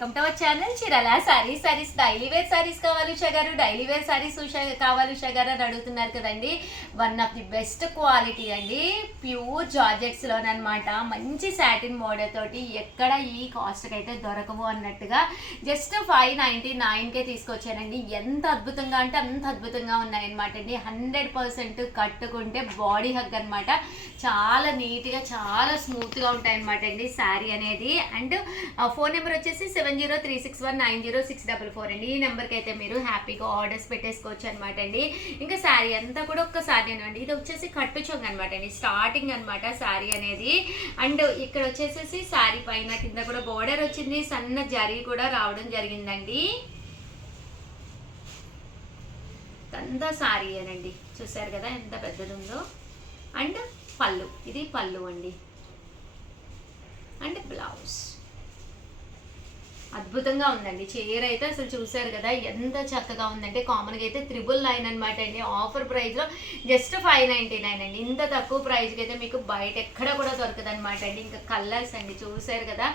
Welcome to our channel Chirala sarees daily wear sarees కావాలి ఉషా గారు, daily wear sarees కావాలి ఉషా గారు అని అడుగుతున్నారు కదండి. One of the best quality అండి, ప్యూర్ జార్జెట్స్లోనమాట. మంచి సాటిన్ మోడల్ తోటి ఎక్కడ ఈ కాస్ట్కి అయితే దొరకవు అన్నట్టుగా జస్ట్ 599కే తీసుకొచ్చానండి. ఎంత అద్భుతంగా అంటే అంత అద్భుతంగా ఉన్నాయన్నమాట అండి. 100% కట్టుకుంటే బాడీ హగ్ అనమాట. చాలా నీట్గా చాలా స్మూత్గా ఉంటాయన్నమాట అండి శారీ అనేది. అండ్ ఫోన్ నెంబర్ వచ్చేసి 7036190644 అండి. ఈ నెంబర్కి అయితే మీరు హ్యాపీగా ఆర్డర్స్ పెట్టేసుకోవచ్చు అనమాట అండి. ఇంకా శారీ అంతా కూడా ఒక్కసారి అండి. ఇది వచ్చేసి కట్టు చొంగ అనమాట అండి, స్టార్టింగ్ అనమాట శారీ అనేది. అండ్ ఇక్కడ వచ్చేసేసి శారీ పైన కింద కూడా బోర్డర్ వచ్చింది, సన్న జరీ కూడా రావడం జరిగిందండి. అంతా శారీ అనండి, చూసారు కదా ఎంత పెద్దది ఉందో. అండ్ పళ్ళు, ఇది పళ్ళు అండి. అండ్ బ్లౌజ్ అద్భుతంగా ఉందండి. చీర అయితే అసలు చూసారు కదా ఎంత చక్కగా ఉందంటే, కామన్గా అయితే 999 అనమాట అండి. ఆఫర్ ప్రైస్లో జస్ట్ 599 అండి. ఇంత తక్కువ ప్రైస్కి అయితే మీకు బయట ఎక్కడ కూడా దొరకదు అనమాట అండి. ఇంకా కలర్స్ అండి చూసారు కదా,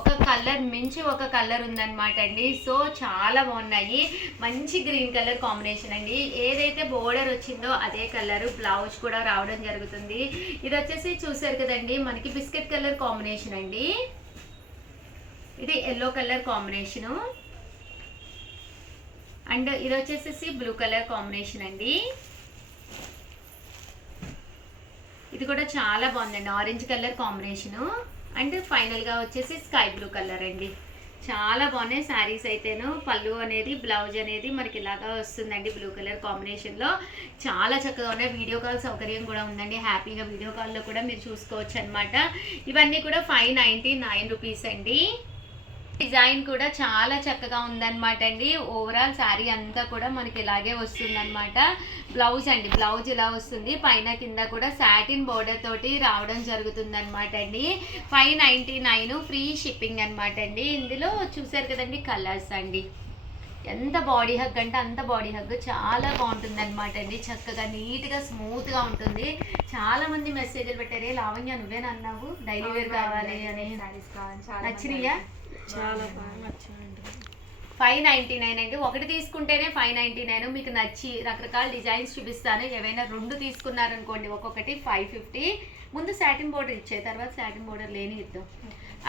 ఒక కలర్ మించి ఒక కలర్ ఉందన్నమాట అండి. సో చాలా బాగున్నాయి. మంచి గ్రీన్ కలర్ కాంబినేషన్ అండి. ఏదైతే బోర్డర్ వచ్చిందో అదే కలర్ బ్లౌజ్ కూడా రావడం జరుగుతుంది. ఇది వచ్చేసి చూసారు కదండి, మనకి బిస్కెట్ కలర్ కాంబినేషన్ అండి. ఇది ఎల్లో కలర్ కాంబినేషను. అండ్ ఇది వచ్చేసేసి బ్లూ కలర్ కాంబినేషన్ అండి. ఇది కూడా చాలా బాగుందండి, ఆరెంజ్ కలర్ కాంబినేషను. అండ్ ఫైనల్గా వచ్చేసి స్కై బ్లూ కలర్ అండి. చాలా బాగున్నాయి శారీస్ అయితేను. పళ్ళు అనేది బ్లౌజ్ అనేది మనకి ఇలాగా వస్తుందండి బ్లూ కలర్ కాంబినేషన్లో. చాలా చక్కగా ఉన్నాయి. వీడియో కాల్ సౌకర్యం కూడా ఉందండి, హ్యాపీగా వీడియో కాల్లో కూడా మీరు చూసుకోవచ్చు అనమాట. ఇవన్నీ కూడా 599 రూపీస్ అండి. డిజైన్ కూడా చాలా చక్కగా ఉందన్నమాట అండి. ఓవరాల్ శారీ అంతా కూడా మనకి ఇలాగే వస్తుందన్నమాట. బ్లౌజ్ అండి, బ్లౌజ్ ఇలా వస్తుంది, పైన కింద కూడా సాటిన్ బోర్డర్ తోటి రావడం జరుగుతుందన్నమాట అండి. 599 ఫ్రీ షిప్పింగ్ అనమాట అండి. ఇందులో చూసారు కదండి కలర్స్ అండి. ఎంత బాడీ హగ్ అంటే అంత బాడీ హగ్, చాలా బాగుంటుంది అనమాట అండి. చక్కగా నీట్గా స్మూత్గా ఉంటుంది. చాలా మంది మెసేజ్లు పెట్టారే, లావణ్య నువ్వేనా అన్నావు డైలీ వేర్ కావాలి అని. నచ్చినాయా? చాలా బాగా నచ్చాయండి. 599 అండి. ఒకటి తీసుకుంటేనే 599. మీకు నచ్చి రకరకాల డిజైన్స్ చూపిస్తాను. ఏవైనా 2 తీసుకున్నారనుకోండి ఒక్కొక్కటి 550. ముందు సాటిన్ బోర్డర్ ఇచ్చే, తర్వాత సాటిన్ బోర్డర్ లేని ఇద్దాం.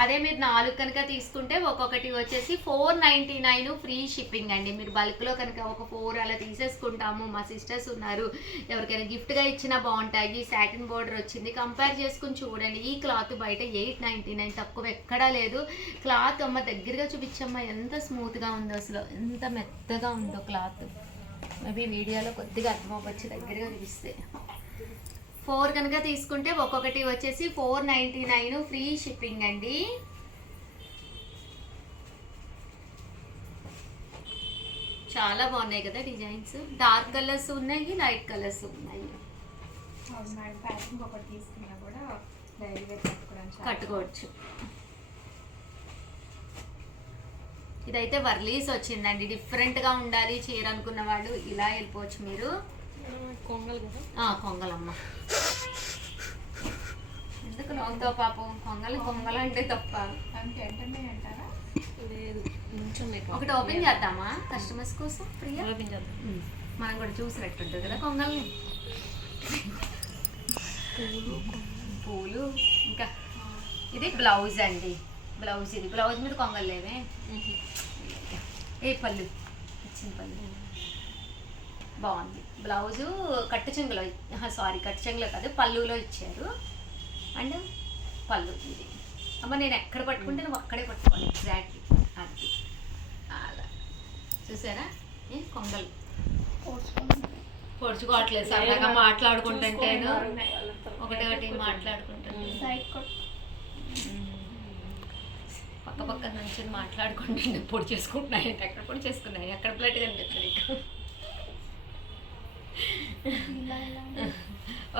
అదే మీరు 4 కనుక తీసుకుంటే ఒక్కొక్కటి వచ్చేసి 499 ఫ్రీ షిప్పింగ్ అండి. మీరు బల్క్లో కనుక ఒక 4 అలా తీసేసుకుంటాము. మా సిస్టర్స్ ఉన్నారు, ఎవరికైనా గిఫ్ట్గా ఇచ్చినా బాగుంటాయి. సాటిన్ బోర్డర్ వచ్చింది, కంపేర్ చేసుకుని చూడండి. ఈ క్లాత్ బయట 899, తక్కువ ఎక్కడా లేదు. క్లాత్ అమ్మ దగ్గరగా చూపించమ్మా, ఎంత స్మూత్గా ఉందో అసలు, ఎంత మెత్తగా ఉందో క్లాత్. మేబీ వీడియోలో కొద్దిగా అర్థమవ్వచ్చు దగ్గరగా చూపిస్తే. 4 కనుక తీసుకుంటే ఒక్కొక్కటి వచ్చేసి 499 ఫ్రీ షిప్పింగ్ అండి. చాలా బాగున్నాయి కదా డిజైన్స్. డార్క్ కలర్స్ ఉన్నాయి, లైట్ కలర్స్ ఉన్నాయి. కట్టుకోవచ్చు. ఇదైతే వర్లీస్ వచ్చిందండి. డిఫరెంట్గా ఉండాలి చీర అనుకున్న వాళ్ళు ఇలా వెళ్ళిపోవచ్చు మీరు. కొంగలమ్మ ఎందుకు నవ్వుతో పాపం, కొంగలు అంటే తప్ప లేదు. ఒకటి ఓపెన్ చేద్దామా కస్టమర్స్ కోసం? ప్రియా ఓపెన్ చేద్దాం, మనం కూడా చూసినట్టుంటుంది కదా కొంగల్ని. పూలు. ఇంకా ఇది బ్లౌజ్ అండి. బ్లౌజ్, ఇది బ్లౌజ్ మీద కొంగలు లేవే. ఏ పళ్ళు ఇచ్చిన పళ్ళు బాగుంది. బ్లౌజు కట్టు చెంగులో, సారీ కట్టు చెంగులో కాదు పళ్ళులో ఇచ్చారు. అండ్ పళ్ళు ఇది. అమ్మ నేను ఎక్కడ పట్టుకుంటే నువ్వు అక్కడే పట్టుకోవాలి ఎగ్జాక్ట్లీ. అది అలా చూసారా, కొంగలు పొడుచుకోవట్లేదు, సరదాగా మాట్లాడుకుంటుంటేను ఒకటి మాట్లాడుకుంటాను. పక్క పక్క నుంచి మాట్లాడుకుంటుంటే పొడి చేసుకుంటున్నాయి. ఎక్కడ పొడి చేసుకున్నాయి, ఎక్కడ ప్లేట్ కనిపిస్తుంది.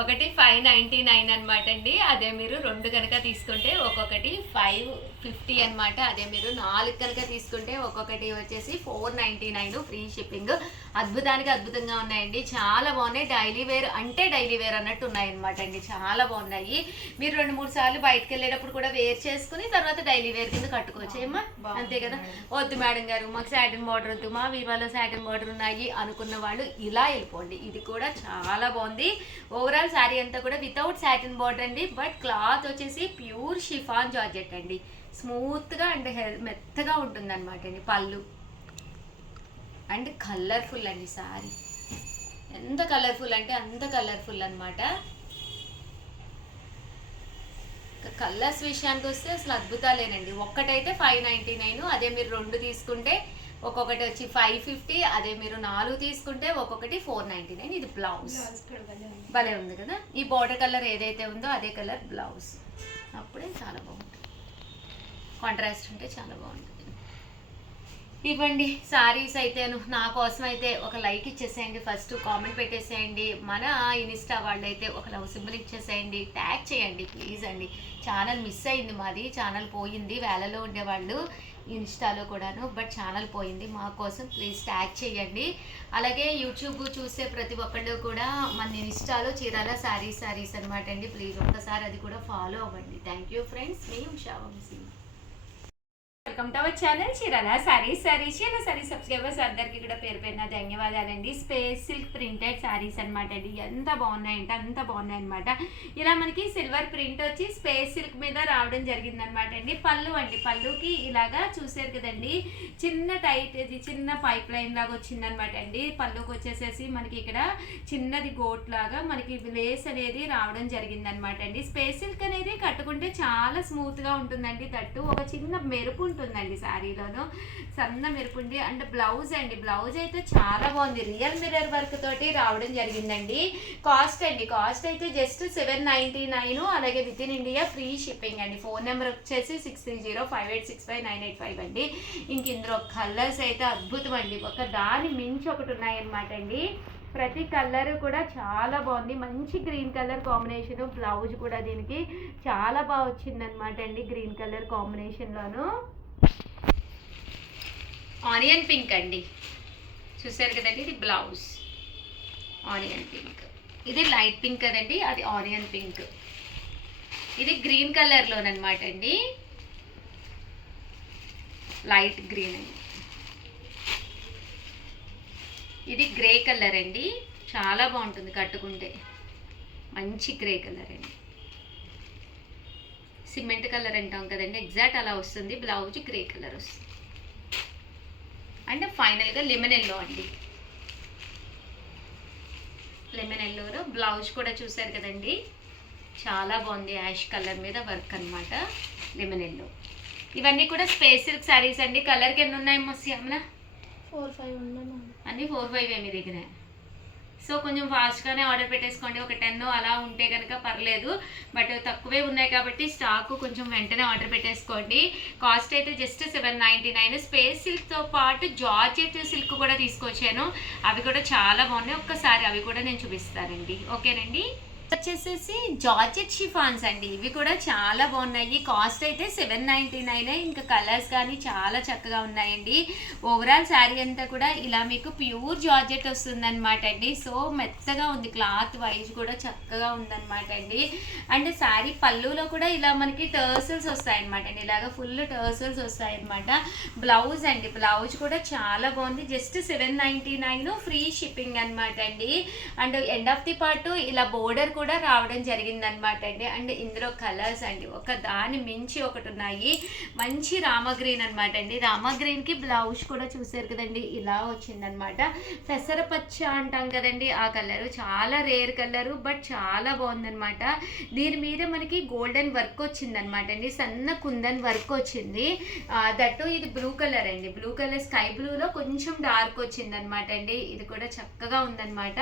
ఒకటి 599 అనమాట అండి. అదే మీరు 2 కనుక తీసుకుంటే ఒక్కొక్కటి 550 అనమాట. అదే మీరు 4 కనుక తీసుకుంటే ఒక్కొక్కటి వచ్చేసి 499 ఫ్రీ షిప్పింగ్. అద్భుతానికి అద్భుతంగా ఉన్నాయండి, చాలా బాగున్నాయి. డైలీ వేర్ అంటే డైలీ వేర్ అన్నట్టు ఉన్నాయన్నమాట అండి, చాలా బాగున్నాయి. మీరు 2-3 సార్లు బయటకు వెళ్ళేటప్పుడు కూడా వేర్ చేసుకుని తర్వాత డైలీ వేర్ కింద కట్టుకోవచ్చు ఏమా, అంతే కదా. వద్దు మేడం గారు మాకు సాటిన్ బార్డర్ వద్దు, మా వీవాలో సాటిన్ బార్డర్ ఉన్నాయి అనుకున్న వాళ్ళు ఇలా వెళ్ళిపోండి. ఇది కూడా చాలా బాగుంది. ఓవరాల్ శారీ అంతా కూడా వితౌట్ సాటిన్ బార్డర్ అండి, బట్ క్లాత్ వచ్చేసి ప్యూర్ షిఫాన్ జార్జెట్ అండి. స్మూత్గా అండ్ మెత్తగా ఉంటుంది అనమాట అండి. పళ్ళు అండ్ కలర్ఫుల్ అండి శారీ, ఎంత కలర్ఫుల్ అంటే అంత కలర్ఫుల్ అనమాట. కలర్స్ విషయానికి వస్తే అసలు అద్భుతాలేనండి. ఒక్కటైతే 599, అదే మీరు 2 తీసుకుంటే ఒక్కొక్కటి వచ్చి 550, అదే మీరు 4 తీసుకుంటే ఒక్కొక్కటి 499. ఇది బ్లౌజ్ భలే ఉంది కదా. ఈ బోర్డర్ కలర్ ఏదైతే ఉందో అదే కలర్ బ్లౌజ్, అప్పుడే చాలా బాగుంటుంది. కాంట్రాస్ట్ ఉంటే చాలా బాగుంటుంది. ఇవ్వండి సారీస్ అయితేను నా కోసం అయితే ఒక లైక్ ఇచ్చేసేయండి, ఫస్ట్ కామెంట్ పెట్టేసేయండి. మన ఇన్స్టా వాళ్ళు అయితే ఒక లవ్ సింబల్ ఇచ్చేసేయండి, ట్యాగ్ చేయండి ప్లీజ్ అండి. ఛానల్ మిస్ అయింది, మాది ఛానల్ పోయింది. వేలలో ఉండేవాళ్ళు ఇన్స్టాలో కూడాను, బట్ ఛానల్ పోయింది. మా కోసం ప్లీజ్ ట్యాగ్ చేయండి. అలాగే యూట్యూబ్ చూసే ప్రతి ఒక్కళ్ళు కూడా మన ఇన్స్టాలో చీరాల శారీస్ అనమాట అండి, ప్లీజ్ ఒక్కసారి అది కూడా ఫాలో అవ్వండి. థ్యాంక్ యూ ఫ్రెండ్స్, మీ Usha Vamshi. Welcome to our channel Chirala sarees. Chirala saree subscribers అందరికీ కూడా పేరు పేరున ధన్యవాదాలండి. స్పేస్ సిల్క్ ప్రింటెడ్ శారీస్ అనమాట అండి, ఎంత బాగున్నాయంటే అంత బాగున్నాయి అనమాట. ఇలా మనకి సిల్వర్ ప్రింట్ వచ్చి స్పేస్ సిల్క్ మీద రావడం జరిగింది అనమాట అండి. పళ్ళు అండి, పళ్ళుకి ఇలాగా చూసారు కదండి, చిన్న టైట్ ఇది చిన్న పైప్ లైన్ లాగా వచ్చింది అనమాట అండి. పళ్ళుకి వచ్చేసేసి మనకి ఇక్కడ చిన్నది గోట్ లాగా మనకి లేస్ అనేది రావడం జరిగింది అనమాట అండి. స్పేస్ సిల్క్ అనేది కట్టుకుంటే చాలా స్మూత్గా ఉంటుందండి. తట్టు ఒక చిన్న మెరుపు ఉంటుందండి శారీలోను, సన్న మెరుపుండి. అండ్ బ్లౌజ్ అండి, బ్లౌజ్ అయితే చాలా బాగుంది, రియల్ మిర్రర్ వర్క్ తోటి రావడం జరిగిందండి. కాస్ట్ అండి, కాస్ట్ అయితే జస్ట్ 799, అలాగే with in India free shipping అండి. ఫోన్ నెంబర్ వచ్చేసి 6305865985 అండి. ఇంక ఇందులో కలర్స్ అయితే అద్భుతం అండి, ఒక దాని మించి ఒకటి ఉన్నాయన్నమాట అండి. ప్రతి కలర్ కూడా చాలా బాగుంది, మంచి గ్రీన్ కలర్ కాంబినేషన్. బ్లౌజ్ కూడా దీనికి చాలా బాగా వచ్చిందనమాట అండి, గ్రీన్ కలర్ కాంబినేషన్లోను. ఆనియన్ పింక్ అండి, చూసారు కదండి, ఇది బ్లౌజ్ ఆనియన్ పింక్. ఇది లైట్ పింక్ కదండి, అది ఆనియన్ పింక్. ఇది గ్రీన్ కలర్లోనమాట అండి, లైట్ గ్రీన్ అండి. ఇది గ్రే కలర్ అండి, చాలా బాగుంటుంది కట్టుకుంటే, మంచి గ్రే కలర్ అండి. సిమెంట్ కలర్ అంటాం కదండి, ఎగ్జాక్ట్ అలా వస్తుంది. బ్లౌజ్ గ్రే కలర్ వస్తుంది. అండ్ ఫైనల్గా లెమన్ ఎల్లో అండి, లెమన్ ఎల్లోలో బ్లౌజ్ కూడా చూసారు కదండి, చాలా బాగుంది. యాష్ కలర్ మీద వర్క్ అనమాట, లెమన్ ఎల్లో. ఇవన్నీ కూడా స్పేస్ సిల్క్ శారీస్ అండి. కలర్కి ఎన్ని ఉన్నాయి శ్యామల? 4-5 ఉన్నాయి అన్నీ 4-5 మీ దగ్గర. సో కొంచెం ఫాస్ట్గానే ఆర్డర్ పెట్టేసుకోండి, ఒక 10 అలా ఉంటే కనుక పర్లేదు, బట్ తక్కువే ఉన్నాయి కాబట్టి స్టాక్ కొంచెం వెంటనే ఆర్డర్ పెట్టేసుకోండి. కాస్ట్ అయితే జస్ట్ 799. స్పేస్ సిల్క్తో పాటు జార్జెట్ సిల్క్ కూడా తీసుకొచ్చాను, అవి కూడా చాలా బాగున్నాయి. ఒక్కసారి అవి కూడా నేను చూపిస్తానండి, ఓకేనండి. వచ్చేసేసి జార్జెట్ షిఫాన్స్ అండి, ఇవి కూడా చాలా బాగున్నాయి. కాస్ట్ అయితే 799. ఇంకా కలర్స్ కానీ చాలా చక్కగా ఉన్నాయండి. ఓవరాల్ శారీ అంతా కూడా ఇలా మీకు ప్యూర్ జార్జెట్ వస్తుందన్నమాట అండి. సో మెత్తగా ఉంది, క్లాత్ వైజ్ కూడా చక్కగా ఉందన్నమాట అండి. అండ్ శారీ పళ్ళులో కూడా ఇలా మనకి టర్సల్స్ వస్తాయన్నమాట అండి, ఇలాగ ఫుల్ టర్సల్స్ వస్తాయన్నమాట. బ్లౌజ్ అండి, బ్లౌజ్ కూడా చాలా బాగుంది, జస్ట్ 799 ఫ్రీ షిప్పింగ్ అనమాట అండి. And end of the part ఇలా బోర్డర్ కూడా రావడం జరిగింది అనమాట అండి. అండ్ ఇందులో కలర్స్ అండి ఒక దాని మించి ఒకటి ఉన్నాయి. మంచి రామ గ్రీన్ అనమాట అండి, రామ గ్రీన్కి బ్లౌజ్ కూడా చూసారు కదండి, ఇలా వచ్చిందనమాట. పెసరపచ్చ అంటాం కదండి, ఆ కలరు చాలా రేర్ కలరు, బట్ చాలా బాగుందనమాట. దీని మీద మనకి గోల్డెన్ వర్క్ వచ్చిందనమాట అండి, సన్న కుందన్ వర్క్ వచ్చింది. దట్టు ఇది బ్లూ కలర్ అండి, బ్లూ కలర్ స్కై బ్లూలో కొంచెం డార్క్ వచ్చిందనమాట అండి. ఇది కూడా చక్కగా ఉందనమాట.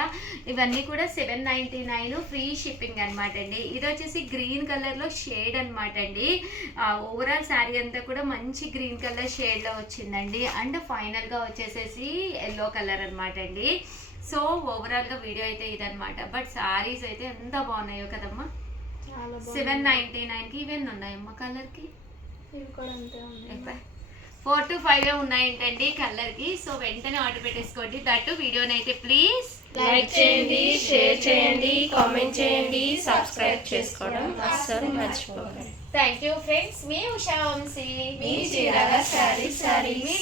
ఇవన్నీ కూడా 799 ఫ్రీ షిప్పింగ్ అనమాట అండి. ఇది వచ్చేసి గ్రీన్ కలర్లో షేడ్ అనమాట అండి. ఓవరాల్ శారీ అంతా కూడా మంచి గ్రీన్ కలర్ షేడ్లో వచ్చిందండి. అండ్ ఫైనల్గా వచ్చేసేసి ఎల్లో కలర్ అనమాట అండి. సో ఓవరాల్గా వీడియో అయితే ఇదనమాట. బట్ శారీస్ అయితే ఎంత బాగున్నాయో కదమ్మా. చాలా 799కి ఇవన్నీ ఉన్నాయమ్మా కలర్కి. ఇవి కూడా అంతే ఉన్నాయి. 4 to 5 ఉన్నాయంటండి కలర్కి. సో వెంటనే ఆర్డర్ పెట్టేసుకోండి. దట్టు వీడియోని అయితే ప్లీజ్ లైక్ చేయండి, షేర్ చేయండి, కామెంట్ చేయండి, సబ్స్క్రైబ్ చేసుకోవడం అస్సలు మర్చిపోకండి. Thank you friends. మీ ఉషా వంశీ, మీ చీరాల శారీ. మీ